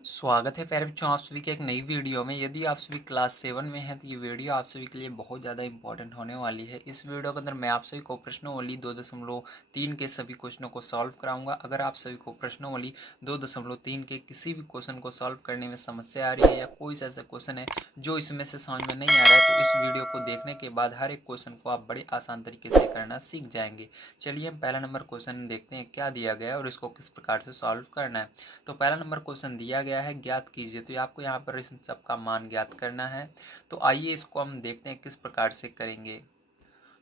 स्वागत है प्यारे बच्चों आप सभी के एक नई वीडियो में। यदि आप सभी क्लास 7 में हैं तो ये वीडियो आप सभी के लिए बहुत ज़्यादा इंपॉर्टेंट होने वाली है। इस वीडियो के अंदर मैं आप सभी को प्रश्नोवली 2.3 के सभी क्वेश्चनों को सॉल्व कराऊंगा। अगर आप सभी को प्रश्नोवली 2.3 के किसी भी क्वेश्चन को सॉल्व करने में समस्या आ रही है या कोई सा ऐसा क्वेश्चन है जो इसमें से समझ में नहीं आ रहा है, तो इस वीडियो को देखने के बाद हर एक क्वेश्चन को आप बड़े आसान तरीके से करना सीख जाएंगे। चलिए हम पहला नंबर क्वेश्चन देखते हैं क्या दिया गया है और इसको किस प्रकार से सॉल्व करना है। तो पहला नंबर क्वेश्चन दिया गया है ज्ञात कीजिए, तो आपको यहाँ पर इस सबका मान ज्ञात करना है। तो आइए इसको हम देखते हैं किस प्रकार से करेंगे।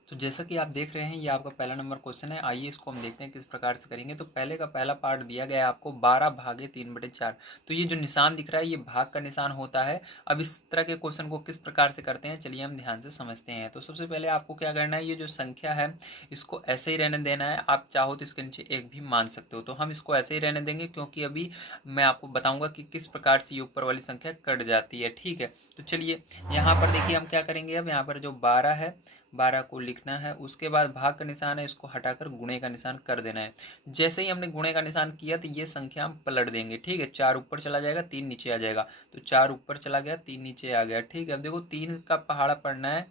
तो जैसा कि आप देख रहे हैं ये आपका पहला नंबर क्वेश्चन है। आइए इसको हम देखते हैं किस प्रकार से करेंगे। तो पहले का पहला पार्ट दिया गया है आपको 12/3/4। तो ये जो निशान दिख रहा है ये भाग का निशान होता है। अब इस तरह के क्वेश्चन को किस प्रकार से करते हैं चलिए हम ध्यान से समझते हैं। तो सबसे पहले आपको क्या करना है, ये जो संख्या है इसको ऐसे ही रहने देना है। आप चाहो तो इसके नीचे एक भी मान सकते हो, तो हम इसको ऐसे ही रहने देंगे क्योंकि अभी मैं आपको बताऊंगा कि किस प्रकार से ये ऊपर वाली संख्या कट जाती है। ठीक है, तो चलिए यहाँ पर देखिए हम क्या करेंगे। अब यहाँ पर जो 12 है 12 को लिखना है, उसके बाद भाग का निशान है इसको हटाकर गुणे का निशान कर देना है। जैसे ही हमने गुणे का निशान किया तो ये संख्या हम पलट देंगे। ठीक है, 4 ऊपर चला जाएगा 3 नीचे आ जाएगा। तो 4 ऊपर चला गया 3 नीचे आ गया। ठीक है, अब देखो 3 का पहाड़ा पढ़ना है।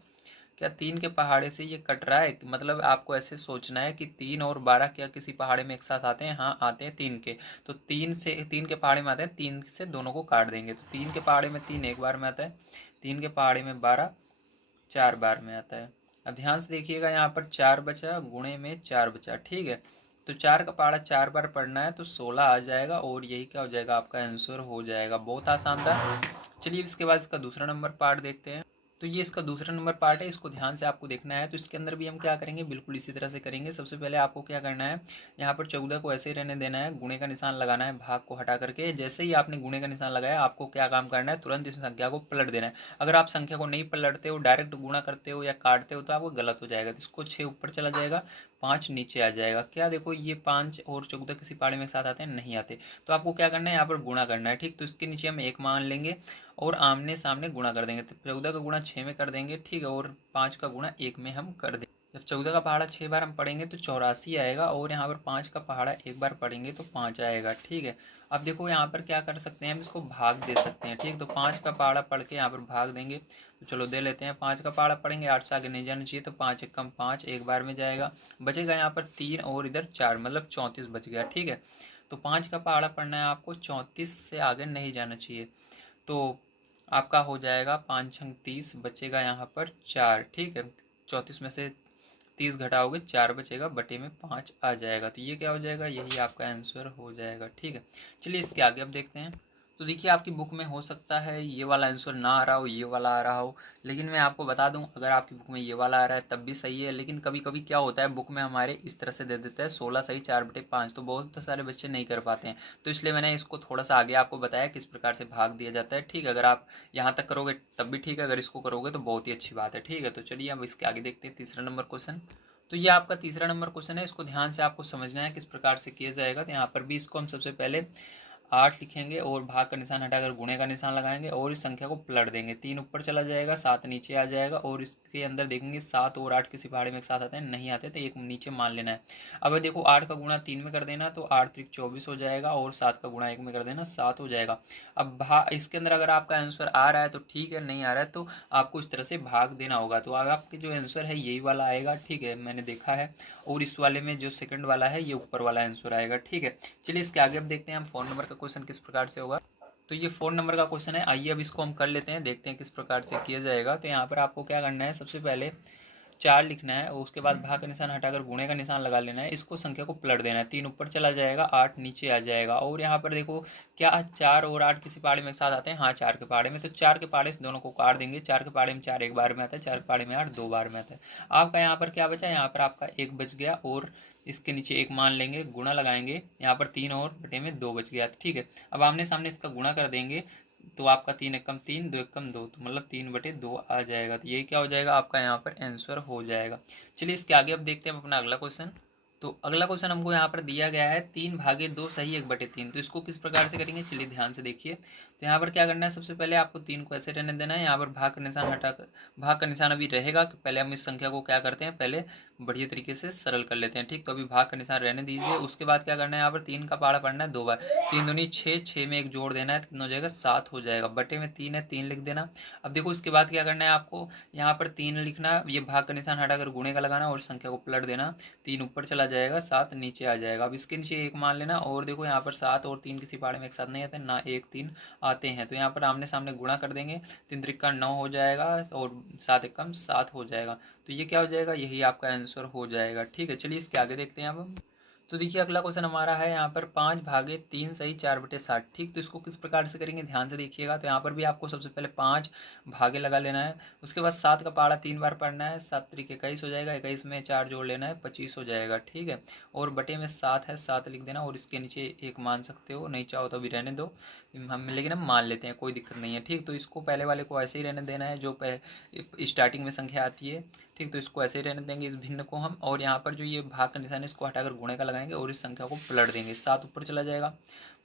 क्या 3 के पहाड़े से ये कट रहा है? मतलब आपको ऐसे सोचना है कि 3 और 12 क्या किसी पहाड़े में एक साथ आते हैं? हाँ आते हैं 3 के। तो 3 के पहाड़े में आते हैं, 3 से दोनों को काट देंगे। तो 3 के पहाड़े में 3 एक बार में आता है, 3 के पहाड़े में 12 4 बार में आता है। अब ध्यान से देखिएगा यहाँ पर 4 बचा गुणे में 4 बचा। ठीक है, तो 4 का पहाड़ा 4 बार पढ़ना है तो 16 आ जाएगा और यही क्या हो जाएगा आपका आंसर हो जाएगा। बहुत आसान था। चलिए इसके बाद इसका दूसरा नंबर पार्ट देखते हैं। तो ये इसका दूसरा नंबर पार्ट है, इसको ध्यान से आपको देखना है। तो इसके अंदर भी हम क्या करेंगे, बिल्कुल इसी तरह से करेंगे। सबसे पहले आपको क्या करना है, यहाँ पर 14 को ऐसे ही रहने देना है, गुणे का निशान लगाना है भाग को हटा करके। जैसे ही आपने गुणे का निशान लगाया आपको क्या काम करना है, तुरंत इस संख्या को पलट देना है। अगर आप संख्या को नहीं पलटते हो, डायरेक्ट गुणा करते हो या काटते हो तो आपको गलत हो जाएगा। तो इसको 6 ऊपर चला जाएगा 5 नीचे आ जाएगा। क्या देखो ये 5 और 14 किसी पाड़े में एक साथ आते हैं? नहीं आते। तो आपको क्या करना है, यहाँ पर गुणा करना है। ठीक, तो इसके नीचे हम 1 मान लेंगे और आमने सामने गुणा कर देंगे। तो 14 का गुणा 6 में कर देंगे। ठीक है, और 5 का गुणा 1 में हम कर देंगे। जब 14 का पहाड़ा 6 बार हम पढ़ेंगे तो 84 आएगा और यहाँ पर 5 का पहाड़ा 1 बार पढ़ेंगे तो 5 आएगा। ठीक है, अब देखो यहाँ पर क्या कर सकते हैं, हम इसको भाग दे सकते हैं। ठीक, तो 5 का पहाड़ा पढ़ के यहाँ पर भाग देंगे। तो चलो दे लेते हैं। 5 का पहाड़ा पढ़ेंगे 8 से आगे नहीं जाना चाहिए, तो 5 एक कम 5 एक बार में जाएगा। बचेगा यहाँ पर 3 और इधर 4 मतलब 34 बच गया। ठीक है, तो 5 का पहाड़ा पढ़ना है आपको, 34 से आगे नहीं जाना चाहिए। तो आपका हो जाएगा 5 छंग 30, बचेगा यहाँ पर 4। ठीक है, 34 में से 30 घटाओगे 4 बचेगा, बटे में 5 आ जाएगा। तो ये क्या हो जाएगा, यही आपका आंसर हो जाएगा। ठीक है, चलिए इसके आगे अब देखते हैं। तो देखिए आपकी बुक में हो सकता है ये वाला आंसर ना आ रहा हो, ये वाला आ रहा हो, लेकिन मैं आपको बता दूं अगर आपकी बुक में ये वाला आ रहा है तब भी सही है। लेकिन कभी कभी क्या होता है बुक में हमारे इस तरह से दे देता है 16 सही 4/5, तो बहुत सारे बच्चे नहीं कर पाते हैं। तो इसलिए मैंने इसको थोड़ा सा आगे आपको बताया किस प्रकार से भाग दिया जाता है। ठीक है, अगर आप यहाँ तक करोगे तब भी ठीक है, अगर इसको करोगे तो बहुत ही अच्छी बात है। ठीक है, तो चलिए अब इसके आगे देखते हैं तीसरा नंबर क्वेश्चन। तो ये आपका तीसरा नंबर क्वेश्चन है, इसको ध्यान से आपको समझना है किस प्रकार से किया जाएगा। तो यहाँ पर भी इसको हम सबसे पहले 8 लिखेंगे और भाग का निशान हटाकर गुणे का निशान लगाएंगे और इस संख्या को पलट देंगे। 3 ऊपर चला जाएगा 7 नीचे आ जाएगा और इसके अंदर देखेंगे 7 और 8 किसी पहाड़े में एक साथ आते हैं? नहीं आते, तो एक नीचे मान लेना है। अब देखो 8 का गुणा 3 में कर देना तो 8 त्रिक 24 हो जाएगा और 7 का गुणा 1 में कर देना 7 हो जाएगा। अब इसके अंदर अगर आपका आंसर आ रहा है तो ठीक है, नहीं आ रहा है तो आपको इस तरह से भाग देना होगा। तो अब आपके जो आंसर है यही वाला आएगा। ठीक है, मैंने देखा है। और इस वाले में जो सेकंड वाला है ये ऊपर वाला आंसर आएगा। ठीक है, चलिए इसके आगे अब देखते हैं हम 4 नंबर का क्वेश्चन किस प्रकार से होगा। तो ये 4 नंबर का क्वेश्चन है, आइए अब इसको हम कर लेते हैं, देखते हैं किस प्रकार से किया जाएगा। तो यहाँ पर आपको क्या करना है, सबसे पहले 4 लिखना है और उसके बाद भाग का निशान हटाकर गुणे का निशान लगा लेना है। इसको संख्या को पलट देना है, 3 ऊपर चला जाएगा 8 नीचे आ जाएगा। और यहाँ पर देखो क्या 4 और 8 किसी पहाड़े में एक साथ आते हैं? हाँ 4 के पहाड़े में, तो 4 के पहाड़े से दोनों को काट देंगे। 4 के पहाड़े में 4 एक बार में आता है, 4 के पहाड़े में 8 2 बार में आता है। आपका यहाँ पर क्या बचा, यहाँ पर आपका 1 बच गया और इसके नीचे 1 मान लेंगे, गुणा लगाएंगे, यहाँ पर 3 और बटे में 2 बच गया। ठीक है, अब आमने सामने इसका गुणा कर देंगे तो आपका 3 एकम 3 2 एकम 2, तो मतलब 3/2 आ जाएगा। तो ये क्या हो जाएगा आपका यहाँ पर आंसर हो जाएगा। चलिए इसके आगे अब देखते हैं अपना अगला क्वेश्चन। तो अगला क्वेश्चन हमको यहाँ पर दिया गया है 3/2 सही 1/3। तो इसको किस प्रकार से करेंगे चलिए ध्यान से देखिए। तो यहाँ पर क्या करना है, सबसे पहले आपको 3 को ऐसे रहने देना है। यहाँ पर भाग का निशान हटा कर, भाग का निशान अभी रहेगा, तो पहले हम इस संख्या को क्या करते हैं, पहले बढ़िया तरीके से सरल कर लेते हैं। ठीक, तो अभी भाग का निशान रहने दीजिए। उसके बाद क्या करना है, यहाँ पर 3 का पहाड़ा पढ़ना है 2 बार। 3 दूनी 6, 6 में 1 जोड़ देना है, कितना हो जाएगा 7 हो जाएगा। बटे में 3 है, 3 लिख देना। अब देखो इसके बाद क्या करना है आपको, यहाँ पर 3 लिखना है, ये भाग का निशान हटाकर गुणे का लगाना और संख्या को पलट देना। 3 ऊपर चला जाएगा, 7 नीचे आ जाएगा। अब इसके नीचे 1 मान लेना और देखो यहाँ पर 7 और 3 किसी पहाड़े में एक साथ नहीं आते, ना 1 3 आते हैं, तो यहाँ पर आमने सामने गुणा कर देंगे। 3 त्रिका 9 हो जाएगा और 7 एकम 7 हो जाएगा। तो ये क्या हो जाएगा, यही आपका आंसर हो जाएगा। ठीक है, चलिए इसके आगे देखते हैं अब हम। तो देखिए अगला क्वेश्चन हमारा है यहाँ पर 5/3 सही 4/60। ठीक, तो इसको किस प्रकार से करेंगे ध्यान से देखिएगा। तो यहाँ पर भी आपको सबसे पहले 5 भागे लगा लेना है। उसके बाद 7 का पहाड़ा 3 बार पढ़ना है। 7 त्रिक 21 हो जाएगा, 21 में 4 जोड़ लेना है, 25 हो जाएगा। ठीक है, और बटे में 7 है, 7 लिख देना और इसके नीचे 1 मान सकते हो, नहीं चाहो तो अभी रहने दो हम, लेकिन हम मान लेते हैं, कोई दिक्कत नहीं है। ठीक, तो इसको पहले वाले को ऐसे ही रहने देना है जो स्टार्टिंग में संख्या आती है। ठीक, तो इसको ऐसे ही रहने देंगे इस भिन्न को हम, और यहाँ पर जो ये भाग का निशान है इसको हटाकर गुणे का लगाएंगे और इस संख्या को पलट देंगे। 7 ऊपर चला जाएगा,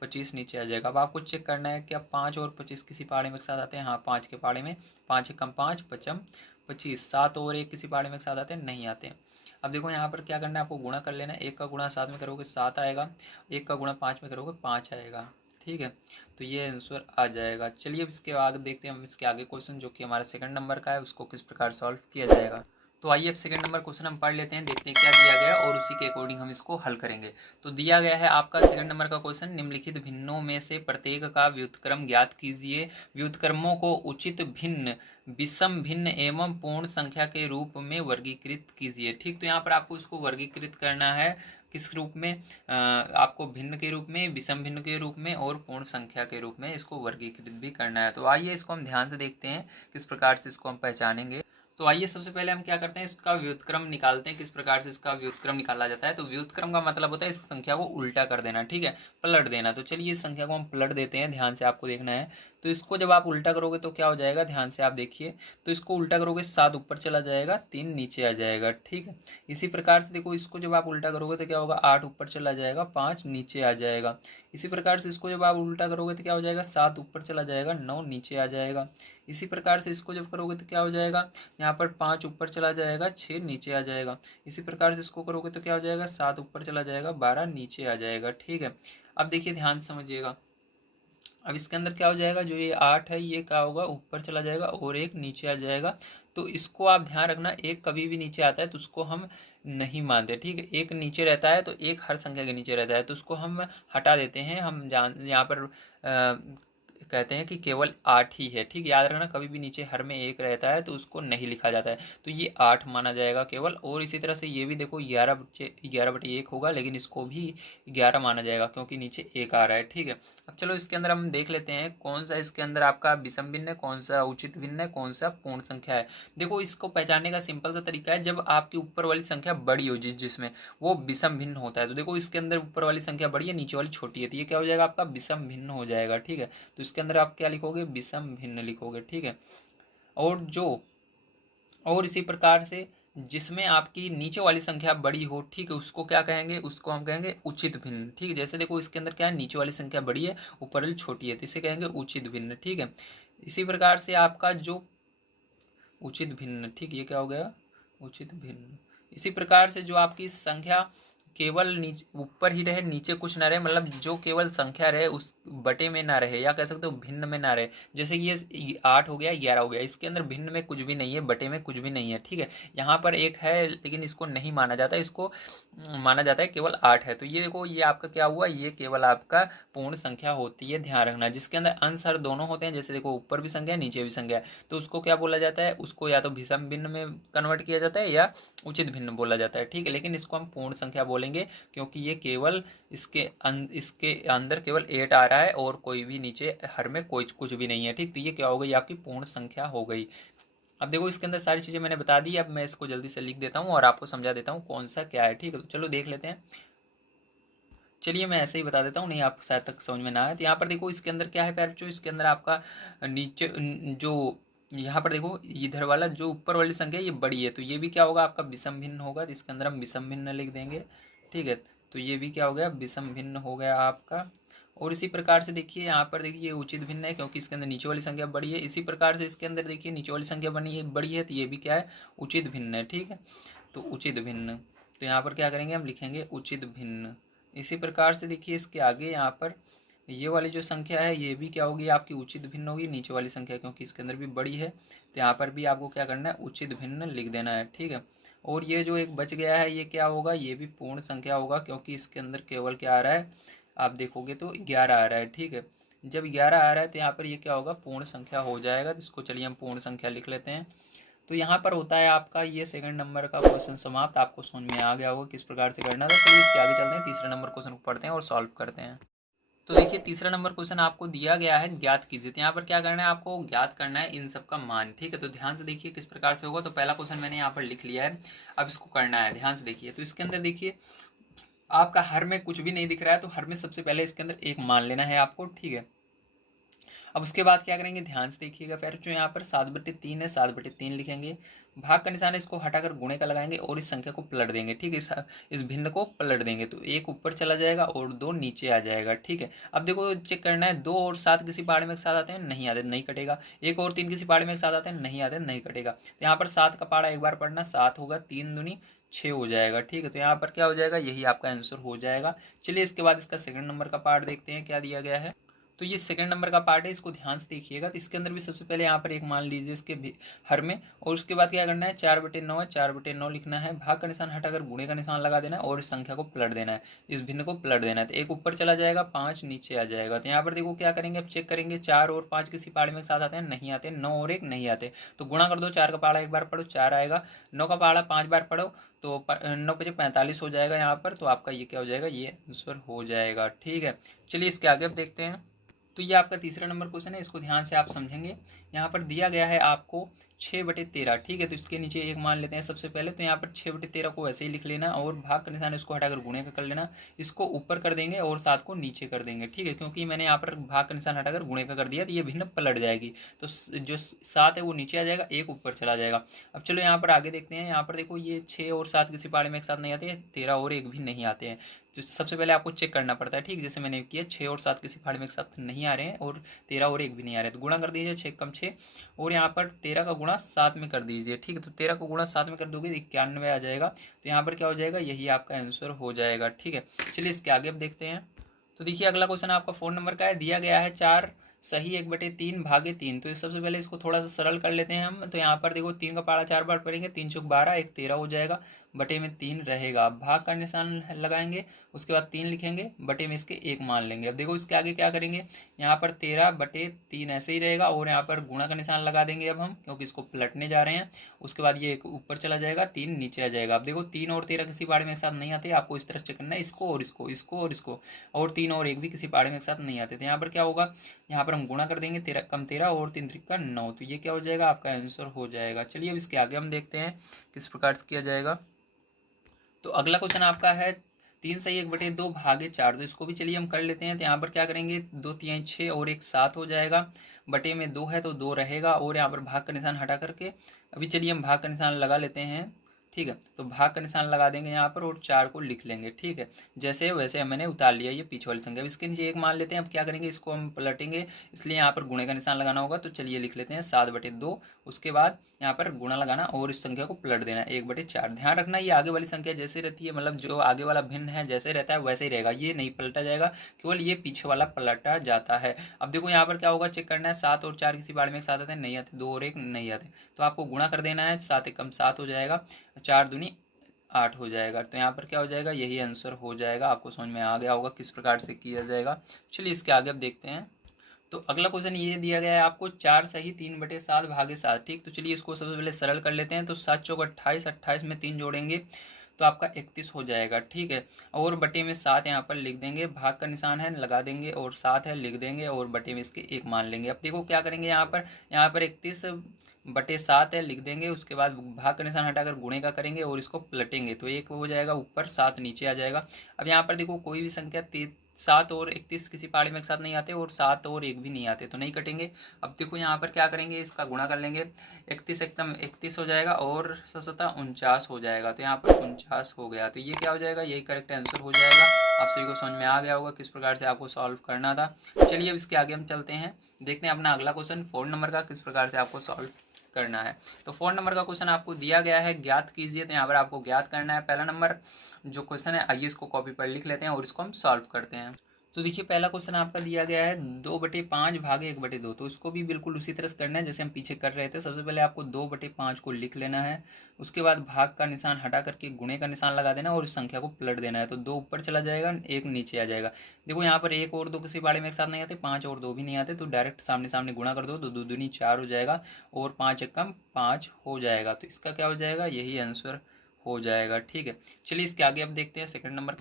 25 नीचे आ जाएगा। अब आपको चेक करना है कि अब 5 और 25 किसी पहाड़े में एक साथ आते हैं। हाँ, 5 के पहाड़े में 5 एकम 5 पचम 25। 7 और 1 किसी पहाड़े में एक साथ आते हैं, नहीं आते हैं। अब देखो यहाँ पर क्या करना है, आपको गुणा कर लेना है। 1 का गुणा 7 में करोगे 7 आएगा, 1 का गुणा 5 में करोगे 5 आएगा। ठीक है, तो ये आंसर आ जाएगा। चलिए अब इसके आगे देखते हैं हम इसके आगे क्वेश्चन जो कि हमारा सेकंड नंबर का है, उसको किस प्रकार सॉल्व किया जाएगा। तो आइए अब सेकंड नंबर क्वेश्चन हम पढ़ लेते हैं, देखते हैं क्या दिया गया और उसी के अकॉर्डिंग हम इसको हल करेंगे। तो दिया गया है आपका सेकंड नंबर का क्वेश्चन, निम्नलिखित भिन्नों में से प्रत्येक का व्युत्क्रम ज्ञात कीजिए। व्युत्क्रमों को उचित भिन्न, विषम भिन्न एवं पूर्ण संख्या के रूप में वर्गीकृत कीजिए। ठीक, तो यहाँ पर आपको इसको वर्गीकृत करना है किस रूप में, आपको भिन्न के रूप में, विषम भिन्न के रूप में और पूर्ण संख्या के रूप में इसको वर्गीकृत भी करना है। तो आइए इसको हम ध्यान से देखते हैं किस प्रकार से इसको हम पहचानेंगे। तो आइए सबसे पहले हम क्या करते हैं, इसका व्युत्क्रम निकालते हैं, किस प्रकार से इसका व्युत्क्रम निकाला जाता है। तो व्युत्क्रम का मतलब होता है इस संख्या को उल्टा कर देना। ठीक है, पलट देना। तो चलिए इस संख्या को हम पलट देते हैं, ध्यान से आपको देखना है। तो इसको जब आप उल्टा करोगे तो क्या हो जाएगा, ध्यान से आप देखिए। तो इसको उल्टा करोगे 7 ऊपर चला जाएगा, 3 नीचे आ जाएगा। ठीक है, इसी प्रकार से देखो इसको जब आप उल्टा करोगे तो क्या होगा, 8 ऊपर चला जाएगा, 5 नीचे आ जाएगा। इसी प्रकार से इसको जब आप उल्टा करोगे तो क्या हो जाएगा, 7 ऊपर चला जाएगा, 9 नीचे आ जाएगा। इसी प्रकार से इसको जब करोगे तो क्या हो जाएगा, यहाँ पर 5 ऊपर चला जाएगा, 6 नीचे आ जाएगा। इसी प्रकार से इसको करोगे तो क्या हो जाएगा, 7 ऊपर चला जाएगा, 12 नीचे आ जाएगा। ठीक है, अब देखिए ध्यान से समझिएगा। अब इसके अंदर क्या हो जाएगा, जो ये 8 है ये क्या होगा, ऊपर चला जाएगा और 1 नीचे आ जाएगा। तो इसको आप ध्यान रखना, 1 कभी भी नीचे आता है तो उसको हम नहीं मानते। ठीक है, 1 नीचे रहता है तो 1 हर संख्या के नीचे रहता है, तो उसको हम हटा देते हैं। हम यहाँ पर कहते हैं कि केवल 8 ही है। ठीक, याद रखना, कभी भी नीचे हर में 1 रहता है तो उसको नहीं लिखा जाता है, तो ये 8 माना जाएगा केवल। और इसी तरह से ये भी देखो 11/1 होगा, लेकिन इसको भी 11 माना जाएगा क्योंकि नीचे 1 आ रहा है। ठीक है, अब चलो इसके अंदर हम देख लेते हैं कौन सा इसके अंदर आपका विषम भिन्न है, कौन सा उचित भिन्न है, कौन सा पूर्ण संख्या है। देखो इसको पहचानने का सिंपल सा तरीका है, जब आपकी ऊपर वाली संख्या बड़ी हो जिसमें वो विषम भिन्न होता है। तो देखो इसके अंदर ऊपर वाली संख्या बड़ी है, नीचे वाली छोटी है, तो ये क्या हो जाएगा, आपका विषम भिन्न हो जाएगा। ठीक है, तो इसके अंदर आप क्या लिखोगे, विषम भिन्न लिखोगे। ठीक है, और इसी प्रकार से जिसमें आपकी नीचे वाली संख्या बड़ी हो, ठीक है, उसको क्या कहेंगे, उसको हम कहेंगे उचित भिन्न। ठीक है, जैसे देखो इसके अंदर क्या है, नीचे वाली संख्या बड़ी है, ऊपर वाली छोटी है, तो इसे कहेंगे उचित भिन्न। ठीक है, इसी प्रकार से आपका जो उचित भिन्न, ठीक, ये क्या हो गया, उचित भिन्न। इसी प्रकार से जो आपकी संख्या केवल नीचे ऊपर ही रहे, नीचे कुछ ना रहे, मतलब जो केवल संख्या रहे उस बटे में ना रहे, या कह सकते हो भिन्न में ना रहे। जैसे कि ये 8 हो गया, 11 हो गया, इसके अंदर भिन्न में कुछ भी नहीं है, बटे में कुछ भी नहीं है। ठीक है, यहाँ पर 1 है लेकिन इसको नहीं माना जाता, इसको माना जाता है केवल 8 है। तो ये देखो ये आपका क्या हुआ, ये केवल आपका पूर्ण संख्या होती है, ध्यान रखना। जिसके अंदर अंश हर दोनों होते हैं, जैसे देखो ऊपर भी संख्या है नीचे भी संख्या है, तो उसको क्या बोला जाता है, उसको या तो विषम भिन्न में कन्वर्ट किया जाता है या उचित भिन्न बोला जाता है। ठीक है, लेकिन इसको हम पूर्ण संख्या बोलेंगे क्योंकि ये केवल इसके अंदर केवल 8 आ रहा है और कोई भी नीचे हर में कोई कुछ भी नहीं है। ठीक, तो ये क्या हो गई, आपकी पूर्ण संख्या हो गई। अब देखो इसके अंदर सारी चीज़ें मैंने बता दी, अब मैं इसको जल्दी से लिख देता हूँ और आपको समझा देता हूँ कौन सा क्या है। ठीक है, तो चलो देख लेते हैं। चलिए मैं ऐसे ही बता देता हूँ, नहीं आपको शायद तक समझ में ना आए। तो यहाँ पर देखो इसके अंदर क्या है प्यार, जो इसके अंदर आपका नीचे जो यहाँ पर देखो इधर वाला जो ऊपर वाली संख्या ये बड़ी है, तो ये भी क्या होगा, आपका विषम भिन्न होगा, तो इसके अंदर हम विषम भिन्न लिख देंगे। ठीक है, तो ये भी क्या हो गया, विषम भिन्न हो गया आपका। और इसी प्रकार से देखिए यहाँ पर देखिए ये उचित भिन्न है क्योंकि इसके अंदर नीचे वाली संख्या बड़ी है। इसी प्रकार से इसके अंदर देखिए नीचे वाली संख्या बड़ी है, तो ये भी क्या है, उचित भिन्न है। ठीक है, तो उचित भिन्न, तो यहाँ पर क्या करेंगे हम लिखेंगे उचित भिन्न। इसी प्रकार से देखिए इसके आगे यहाँ पर ये वाली जो संख्या है ये भी क्या होगी आपकी उचित भिन्न होगी, नीचे वाली संख्या क्योंकि इसके अंदर भी बड़ी है तो यहाँ पर भी आपको क्या करना है उचित भिन्न लिख देना है, ठीक है। और ये जो एक बच गया है ये क्या होगा, ये भी पूर्ण संख्या होगा क्योंकि इसके अंदर केवल क्या आ रहा है, आप देखोगे तो 11 आ रहा है, ठीक है। जब 11 आ रहा है तो यहाँ पर ये क्या होगा पूर्ण संख्या हो जाएगा, तो इसको चलिए हम पूर्ण संख्या लिख लेते हैं। तो यहाँ पर होता है आपका ये सेकंड नंबर का क्वेश्चन समाप्त। आपको समझ में आ गया होगा किस प्रकार से करना था। चलिए इसके आगे चलते हैं, तीसरे नंबर क्वेश्चन को पढ़ते हैं और सॉल्व करते हैं। तो देखिए तीसरा नंबर क्वेश्चन आपको दिया गया है ज्ञात कीजिए। तो यहाँ पर क्या करना है, आपको ज्ञात करना है इन सब का मान, ठीक है। तो ध्यान से देखिए किस प्रकार से होगा। तो पहला क्वेश्चन मैंने यहाँ पर लिख लिया है, अब इसको करना है, ध्यान से देखिए। तो इसके अंदर देखिए आपका हर में कुछ भी नहीं दिख रहा है, तो हर में सबसे पहले इसके अंदर एक मान लेना है आपको, ठीक है। अब उसके बाद क्या करेंगे, ध्यान से देखिएगा। फिर जो यहाँ पर 7/3 है, 7/3 लिखेंगे। भाग का निशान है, इसको हटाकर गुणे का लगाएंगे और इस संख्या को पलट देंगे, ठीक है। इस भिन्न को पलट देंगे तो एक ऊपर चला जाएगा और 2 नीचे आ जाएगा, ठीक है। अब देखो चेक करना है, 2 और 7 किसी पहाड़ में एक साथ आते हैं, नहीं आते, नहीं कटेगा। 1 और 3 किसी पहाड़ में एक साथ आते हैं, नहीं आते, नहीं कटेगा। तो यहाँ पर 7 का पहाड़ा एक बार पढ़ना, 7 होगा, 3 दूनी 6 हो जाएगा, ठीक है। तो यहाँ पर क्या हो जाएगा, यही आपका आंसर हो जाएगा। चलिए इसके बाद इसका सेकंड नंबर का पार्ट देखते हैं क्या दिया गया है। तो ये सेकंड नंबर का पार्ट है, इसको ध्यान से देखिएगा। तो इसके अंदर भी सबसे पहले यहाँ पर एक मान लीजिए इसके हर में, और उसके बाद क्या करना है, 4/9 है, 4/9 लिखना है। भाग का निशान हटाकर गुणे का निशान लगा देना है और इस संख्या को पलट देना है, इस भिन्न को पलट देना है। तो एक ऊपर चला जाएगा, 5 नीचे आ जाएगा। तो यहाँ पर देखो क्या करेंगे, अब चेक करेंगे 4 और 5 किसी पहाड़ में एक साथ आते हैं, नहीं आते। 9 और 1 नहीं आते, तो गुणा कर दो। 4 का पहाड़ा एक बार पढ़ो, 4 आएगा। 9 का पहाड़ा 5 बार पढ़ो तो 9 5 45 हो जाएगा यहाँ पर। तो आपका ये क्या हो जाएगा, ये आंसर हो जाएगा, ठीक है। चलिए इसके आगे अब देखते हैं। तो ये आपका तीसरा नंबर क्वेश्चन है, इसको ध्यान से आप समझेंगे। यहाँ पर दिया गया है आपको 6/13, ठीक है। तो इसके नीचे एक मान लेते हैं सबसे पहले। तो यहाँ पर 6/13 को वैसे ही लिख लेना और भाग का निशान इसको हटाकर गुणे का कर लेना। इसको ऊपर कर देंगे और 7 को नीचे कर देंगे, ठीक है। क्योंकि मैंने यहाँ पर भाग का निशान हटाकर गुणे का कर दिया तो ये भिन्न पलट जाएगी। तो जो 7 है वो नीचे आ जाएगा, एक ऊपर चला जाएगा। अब चलो यहाँ पर आगे देखते हैं। यहाँ पर देखो ये 6 और 7 किसी पहाड़ में एक साथ नहीं आते हैं, 13 और 1 भी नहीं आते हैं। तो सबसे पहले आपको चेक करना पड़ता है, ठीक, जैसे मैंने किया। 6 और 7 किसी पहाड़ में एक साथ नहीं आ रहे हैं और 13 और 1 भी नहीं आ रहे हैं। तो गुणा कर दीजिए, 6 कम 6, और यहाँ पर 13 का गुणा 7 में कर दीजिए, ठीक है। तो 13 का गुणा 7 में कर दोगे 91 आ जाएगा। तो यहाँ पर क्या हो जाएगा, यही आपका आंसर हो जाएगा, ठीक है। चलिए इसके आगे अब देखते हैं। तो देखिए अगला क्वेश्चन आपका 4 नंबर का है। दिया गया है 4 सही 1/3 भागे 3। तो सबसे पहले इसको थोड़ा सा सरल कर लेते हैं हम। तो यहाँ पर देखो 3 का पहाड़ा 4 बार पढ़ेंगे, 3 चौक 12, 1 13 हो जाएगा, बटे में 3 रहेगा। भाग का निशान लगाएंगे, उसके बाद 3 लिखेंगे, बटे में इसके 1 मान लेंगे। अब देखो इसके आगे क्या करेंगे, यहाँ पर 13/3 ऐसे ही रहेगा और यहाँ पर गुणा का निशान लगा देंगे अब हम, क्योंकि इसको पलटने जा रहे हैं। उसके बाद ये 1 ऊपर चला जाएगा, 3 नीचे आ जाएगा। अब देखो 3 और 13 किसी पहाड़ में एक साथ नहीं आते, आपको इस तरह से करना है, इसको और इसको, इसको और इसको, और 3 और 1 भी किसी पहाड़ में एक साथ नहीं आते। तो यहाँ पर क्या होगा, यहाँ पर हम गुणा कर देंगे, 13 कम 13 और 3 3 का 9। तो ये क्या हो जाएगा, आपका आंसर हो जाएगा। चलिए अब इसके आगे हम देखते हैं किस प्रकार से किया जाएगा। तो अगला क्वेश्चन आपका है 3 सही 1/2 भागे 4। तो इसको भी चलिए हम कर लेते हैं। तो यहाँ पर क्या करेंगे, 2 3 6 और 1 7 हो जाएगा, बटे में 2 है तो 2 रहेगा, और यहाँ पर भाग का निशान हटा करके अभी चलिए हम भाग का निशान लगा लेते हैं, ठीक है। तो भाग का निशान लगा देंगे यहाँ पर और 4 को लिख लेंगे, ठीक है। जैसे वैसे मैंने उतार लिया ये पीछे वाली संख्या। इसके नीचे 1 मान लेते हैं। अब क्या करेंगे, इसको हम पलटेंगे, इसलिए यहाँ पर गुणे का निशान लगाना होगा। तो चलिए लिख लेते हैं 7/2। उसके बाद यहाँ पर गुणा लगाना और इस संख्या को पलट देना, 1/4। ध्यान रखना ये आगे वाली संख्या जैसे रहती है, मतलब जो आगे वाला भिन्न है जैसे रहता है वैसे ही रहेगा, ये नहीं पलटा जाएगा, केवल ये पीछे वाला पलटा जाता है। अब देखो यहाँ पर क्या होगा, चेक करना है। 7 और 4 किसी बार में एक साथ आते हैं, नहीं आते। 2 और 1 नहीं आते, तो आपको गुणा कर देना है। 7 1 कम 7 हो जाएगा, 4 दूनी 8 हो जाएगा। तो यहाँ पर क्या हो जाएगा, यही आंसर हो जाएगा। आपको समझ में आ गया होगा किस प्रकार से किया जाएगा। चलिए इसके आगे अब देखते हैं। तो अगला क्वेश्चन ये दिया गया है आपको 4 सही 3/7 भागे 7, ठीक। तो चलिए इसको सबसे पहले सरल कर लेते हैं। तो 7 चौक 28, 28 में 3 जोड़ेंगे तो आपका 31 हो जाएगा, ठीक है। और बटे में 7 यहाँ पर लिख देंगे, भाग का निशान है लगा देंगे, और 7 है लिख देंगे, और बटे में इसके 1 मान लेंगे। अब देखो क्या करेंगे, यहाँ पर 31/7 है लिख देंगे। उसके बाद भाग का निशान हटाकर गुणे का करेंगे और इसको पलटेंगे, तो 1 हो जाएगा ऊपर, 7 नीचे आ जाएगा। अब यहाँ पर देखो कोई भी संख्या 7 और 31 किसी पहाड़ी में एक साथ नहीं आते, और 7 और 1 भी नहीं आते, तो नहीं कटेंगे। अब देखो यहाँ पर क्या करेंगे, इसका गुणा कर लेंगे। 31 एकदम 31 हो जाएगा और 49 हो जाएगा। तो यहाँ पर 49 हो गया। तो ये क्या हो जाएगा, यही करेक्ट आंसर हो जाएगा। आप सभी को समझ में आ गया होगा किस प्रकार से आपको सॉल्व करना था। चलिए अब इसके आगे हम चलते हैं, देखते हैं अपना अगला क्वेश्चन 4 नंबर का किस प्रकार से आपको सॉल्व करना है। तो 4 नंबर का क्वेश्चन आपको दिया गया है, ज्ञात कीजिए। तो यहाँ पर आपको ज्ञात करना है पहला नंबर जो क्वेश्चन है, आइए इसको कॉपी पर लिख लेते हैं और इसको हम सॉल्व करते हैं। तो देखिए पहला क्वेश्चन आपका दिया गया है 2/5 भागे 1/2। तो इसको भी बिल्कुल उसी तरह से करना है जैसे हम पीछे कर रहे थे। सबसे पहले आपको 2/5 को लिख लेना है, उसके बाद भाग का निशान हटा करके गुणे का निशान लगा देना और इस संख्या को पलट देना है। तो 2 ऊपर चला जाएगा, 1 नीचे आ जाएगा। देखो यहाँ पर 1 और 2 किसी पाड़े में एक साथ नहीं आते, 5 और 2 भी नहीं आते, तो डायरेक्ट सामने सामने गुणा कर दो तो 2 दूनी 4 हो जाएगा और 5 एकम 5 हो जाएगा। तो इसका क्या हो जाएगा, यही आंसर हो जाएगा। ठीक है, चलिए इसके आगे अब देखते हैं सेकंड नंबर।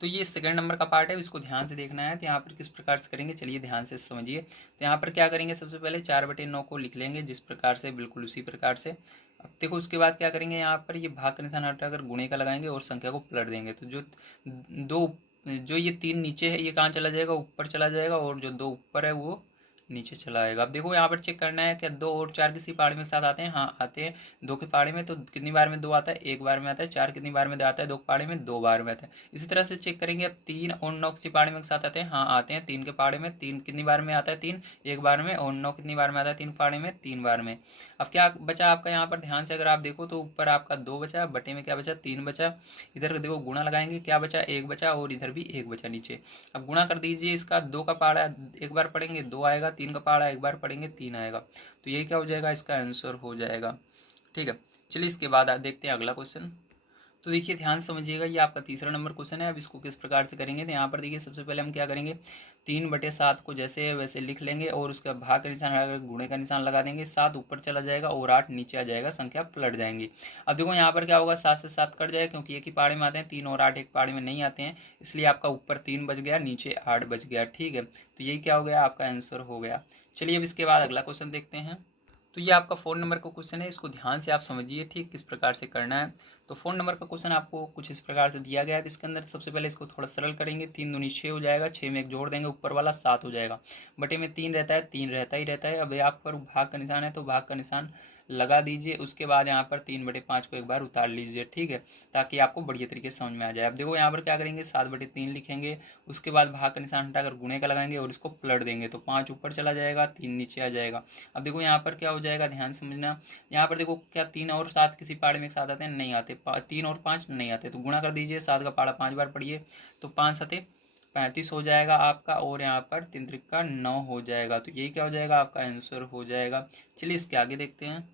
तो ये सेकंड नंबर का पार्ट है, इसको ध्यान से देखना है। तो यहाँ पर किस प्रकार से करेंगे, चलिए ध्यान से समझिए। तो यहाँ पर क्या करेंगे, सबसे पहले 4/9 को लिख लेंगे जिस प्रकार से, बिल्कुल उसी प्रकार से। अब देखो उसके बाद क्या करेंगे, यहाँ पर ये भाग का निशान हटाकर गुणे का लगाएंगे और संख्या को पलट देंगे। तो जो ये 3 नीचे है ये कहाँ चला जाएगा, ऊपर चला जाएगा, और जो 2 ऊपर है वो नीचे चला आएगा। अब देखो यहाँ पर चेक करना है क्या 2 और 4 किसी पाड़े में साथ आते हैं, हाँ आते हैं। 2 के पाड़े में तो कितनी बार में 2 आता है, 1 बार में आता है। 4 कितनी बार में आता है, 2 के पाड़े में 2 बार में आता है। इसी तरह से चेक करेंगे, अब 3 और 9 किसी पाड़े में साथ आते हैं, हाँ आते हैं। 3 के पाड़े में 3 कितनी बार में आता है, 3 1 बार में, और 9 कितनी बार में आता है, 3 पाड़े में 3 बार में। अब क्या बचा आपका यहाँ पर, ध्यान से अगर आप देखो तो ऊपर आपका 2 बचा, बटे में क्या बचा, 3 बचा। इधर देखो गुणा लगाएंगे, क्या बचा, 1 बचा, और इधर भी 1 बचा नीचे। अब गुणा कर दीजिए, इसका 2 का पाड़ा एक बार पढ़ेंगे 2 आएगा, 3 का पाड़ा एक बार पढ़ेंगे 3 आएगा। तो यही क्या हो जाएगा, इसका आंसर हो जाएगा। ठीक है, चलिए इसके बाद देखते हैं अगला क्वेश्चन। तो देखिए ध्यान समझिएगा, ये आपका तीसरा नंबर क्वेश्चन है। अब इसको किस प्रकार से करेंगे, तो यहाँ पर देखिए सबसे पहले हम क्या करेंगे, 3/7 को जैसे है वैसे लिख लेंगे और उसका भाग का निशान लगाकर गुणे का निशान लगा देंगे। 7 ऊपर चला जाएगा और 8 नीचे आ जाएगा, संख्या पलट जाएंगी। अब देखो यहाँ पर क्या होगा, 7 से 7 कट जाएगा क्योंकि एक ही पाड़े में आते हैं। 3 और 8 एक पाड़े में नहीं आते हैं, इसलिए आपका ऊपर 3 बच गया, नीचे 8 बच गया। ठीक है, तो यही क्या हो गया, आपका आंसर हो गया। चलिए अब इसके बाद अगला क्वेश्चन देखते हैं। तो ये आपका 4 नंबर का क्वेश्चन है, इसको ध्यान से आप समझिए ठीक किस प्रकार से करना है। तो 4 नंबर का क्वेश्चन आपको कुछ इस प्रकार से दिया गया है। इसके अंदर सबसे पहले इसको थोड़ा सरल करेंगे। 3 दूनी 6 हो जाएगा, 6 में 1 जोड़ देंगे, ऊपर वाला 7 हो जाएगा। बटे में 3 रहता है, 3 रहता ही रहता है। अब यहाँ पर भाग का निशान है तो भाग का निशान लगा दीजिए। उसके बाद यहाँ पर 3/5 को एक बार उतार लीजिए। ठीक है, ताकि आपको बढ़िया तरीके से समझ में आ जाए। अब देखो यहाँ पर क्या करेंगे, 7/3 लिखेंगे, उसके बाद भाग का निशान हटाकर गुणे का लगाएंगे और इसको पलट देंगे। तो 5 ऊपर चला जाएगा, 3 नीचे आ जाएगा। अब देखो यहाँ पर क्या हो जाएगा, ध्यान समझना। यहाँ पर देखो क्या 3 और 7 किसी पाड़े में एक साथ आते हैं, नहीं आते। 3 और 5 नहीं आते, तो गुणा कर दीजिए। 7 का पाड़ा 5 बार पढ़िए, तो 5 7 35 हो जाएगा आपका, और यहाँ पर 3 त्रिका 9 हो जाएगा। तो यही क्या हो जाएगा, आपका आंसर हो जाएगा। चलिए इसके आगे देखते हैं।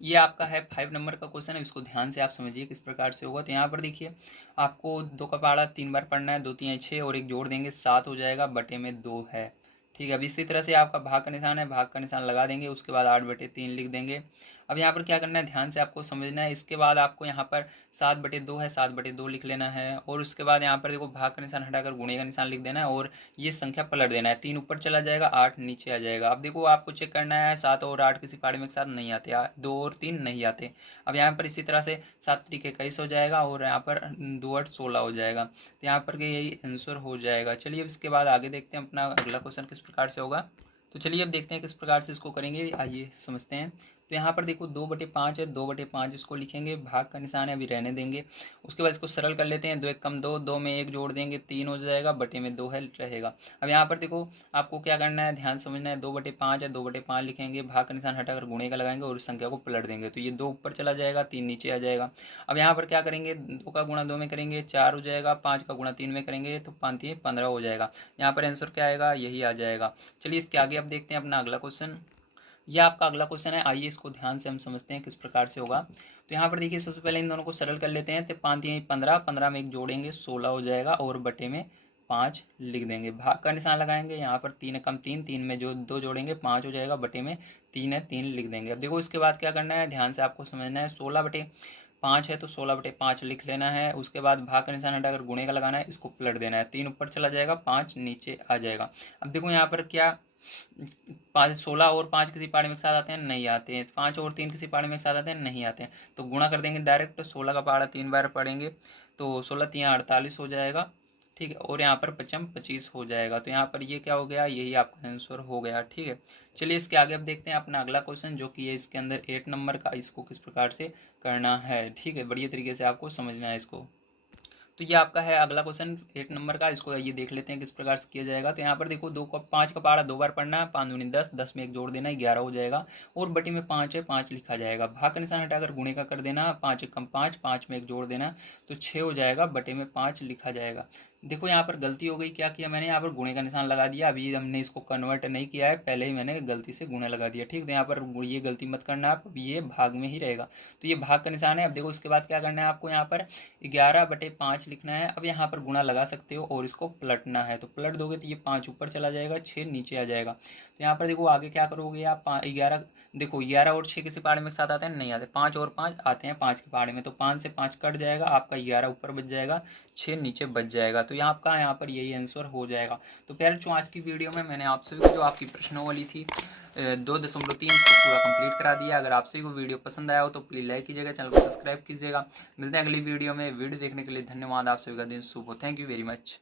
ये आपका है 5 नंबर का क्वेश्चन है, इसको ध्यान से आप समझिए किस प्रकार से होगा। तो यहाँ पर देखिए आपको 2 का पाड़ा 3 बार पढ़ना है, 2 3 6 और एक जोड़ देंगे, 7 हो जाएगा, बटे में 2 है। ठीक है, अब इसी तरह से आपका भाग का निशान है, भाग का निशान लगा देंगे, उसके बाद 8/3 लिख देंगे। अब यहाँ पर क्या करना है, ध्यान से आपको समझना है। इसके बाद आपको यहाँ पर 7/2 है, 7/2 लिख लेना है, और उसके बाद यहाँ पर देखो भाग का निशान हटाकर गुणे का निशान लिख देना है और ये संख्या पलट देना है। 3 ऊपर चला जाएगा, 8 नीचे आ जाएगा। अब देखो आपको चेक करना है, 7 और 8 किसी पाड़े में एक साथ नहीं आते, 2 और 3 नहीं आते। अब यहाँ पर इसी तरह से 7 त्रिक 21 हो जाएगा और यहाँ पर 2 8 16 हो जाएगा। तो यहाँ पर के यही आंसर हो जाएगा। चलिए अब इसके बाद आगे देखते हैं अपना अगला क्वेश्चन किस प्रकार से होगा। तो चलिए अब देखते हैं किस प्रकार से इसको करेंगे, आइए समझते हैं। तो यहाँ पर देखो 2/5 है, 2/5 इसको लिखेंगे, भाग का निशान है अभी रहने देंगे। उसके बाद इसको सरल कर लेते हैं, 2 1 कम 2, 2 में 1 जोड़ देंगे, 3 हो जाएगा, बटे में 2 है रहेगा। अब यहाँ पर देखो आपको क्या करना है, ध्यान समझना है। 2/5 है, 2/5 लिखेंगे, भाग का निशान हटाकर गुणे का लगाएंगे और इस संख्या को पलट देंगे। तो ये 2 ऊपर चला जाएगा, 3 नीचे आ जाएगा। अब यहाँ पर क्या करेंगे, 2 का गुणा 2 में करेंगे 4 हो जाएगा, 5 का गुणा 3 में करेंगे तो 5 15 हो जाएगा। यहाँ पर आंसर क्या आएगा, यही आ जाएगा। चलिए इसके आगे अब देखते हैं अपना अगला क्वेश्चन। यह आपका अगला क्वेश्चन है, आइए इसको ध्यान से हम समझते हैं किस प्रकार से होगा। तो यहाँ पर देखिए सबसे पहले इन दोनों को सरल कर लेते हैं। तो 5 15, 15 में 1 जोड़ेंगे 16 हो जाएगा, और बटे में 5 लिख देंगे, भाग का निशान लगाएंगे। यहाँ पर 3 कम 3, 3 में जो 2 जोड़ेंगे 5 हो जाएगा, बटे में 3 है 3 लिख देंगे। अब देखो इसके बाद क्या करना है, ध्यान से आपको समझना है। 16/5 है तो 16/5 लिख लेना है। उसके बाद भाग का निशान हटाकर गुणे का लगाना है, इसको पलट देना है। 3 ऊपर चला जाएगा, 5 नीचे आ जाएगा। अब देखो यहाँ पर क्या 16 और 5 किसी पाड़े में एक साथ आते हैं, नहीं आते हैं। 5 और 3 किसी पाड़े में एक साथ आते हैं, नहीं आते हैं। तो गुणा कर देंगे डायरेक्ट, 16 का पाड़ा 3 बार पढ़ेंगे तो 16 3 48 हो जाएगा। ठीक है, और यहाँ पर 5 25 हो जाएगा। तो यहाँ पर ये क्या हो गया, यही आपका आंसर हो गया। ठीक है, चलिए इसके आगे अब देखते हैं अपना अगला क्वेश्चन, जो कि है इसके अंदर 8 नंबर का। इसको किस प्रकार से करना है, ठीक है, बढ़िया तरीके से आपको समझना है इसको। तो ये आपका है अगला क्वेश्चन 8 नंबर का। इसको ये देख लेते हैं किस प्रकार से किया जाएगा। तो यहाँ पर देखो 5 का पहाड़ा 2 बार पढ़ना है, 5 दूनी 10, 10 में 1 जोड़ देना है, 11 हो जाएगा। और बटे में 5 है, 5 लिखा जाएगा। भाग का निशान हटाकर गुणे का कर देना, 5 एकम 5, 5 में 1 जोड़ देना, तो 6 हो जाएगा, बटे में 5 लिखा जाएगा। देखो यहाँ पर गलती हो गई, क्या किया मैंने, यहाँ पर गुणे का निशान लगा दिया। अभी हमने इसको कन्वर्ट नहीं किया है, पहले ही मैंने गलती से गुणे लगा दिया, ठीक। तो यहाँ पर ये गलती मत करना आप, ये भाग में ही रहेगा। तो ये भाग का निशान है। अब देखो इसके बाद क्या करना है आपको, यहाँ पर 11/5 लिखना है। अब यहाँ पर गुणा लगा सकते हो और इसको पलटना है, तो पलट दोगे तो ये 5 ऊपर चला जाएगा, 6 नीचे आ जाएगा। तो यहाँ पर देखो आगे क्या करोगे आप, 11, देखो 11 और 6 किसी पहाड़े में एक साथ आते हैं, नहीं आते, 5 और 5 आते हैं 5 के पहाड़े में। तो 5 से 5 कट जाएगा, आपका 11 ऊपर बच जाएगा, 6 नीचे बच जाएगा। तो यहाँ आपका यहाँ पर यही आंसर हो जाएगा। तो पेरेंट्स आज की वीडियो में मैंने आप सभी को जो आपकी प्रश्नावली थी 2.3 को पूरा कंप्लीट करा दिया। अगर आप सभी को वीडियो पसंद आया हो तो प्लीज़ लाइक कीजिएगा, चैनल को सब्सक्राइब कीजिएगा। मिलते हैं अगली वीडियो में। वीडियो देखने के लिए धन्यवाद। आप सभी का दिन शुभ हो। Thank you very much.